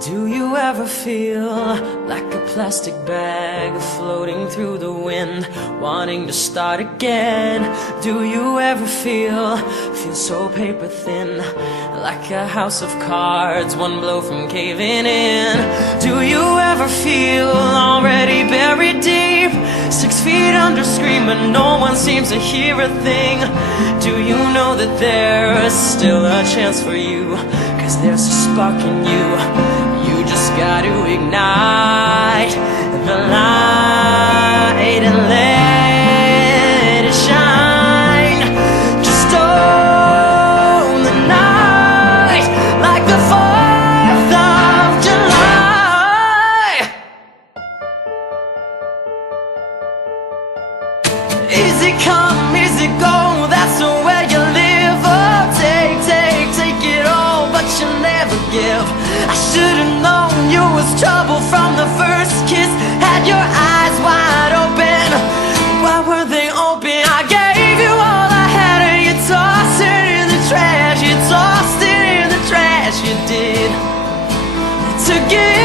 Do you ever feel like a plastic bag floating through the wind, wanting to start again? Do you ever feel so paper thin, like a house of cards, one blow from caving in? Do you ever feel already buried deep, 6 feet under, screaming, no one seems to hear a thing? Do you know that there is still a chance for you, 'cause there's a spark in you? You just got to ignite the light and let it shine. Just own the night like the 4th of July. Easy come, easy go, that's the way you live. Oh, take it all, but you never give. I should've known you was trouble from the first kiss. Had your eyes wide open, why were they open? I gave you all I had and you tossed it in the trash. You tossed it in the trash, you did. To give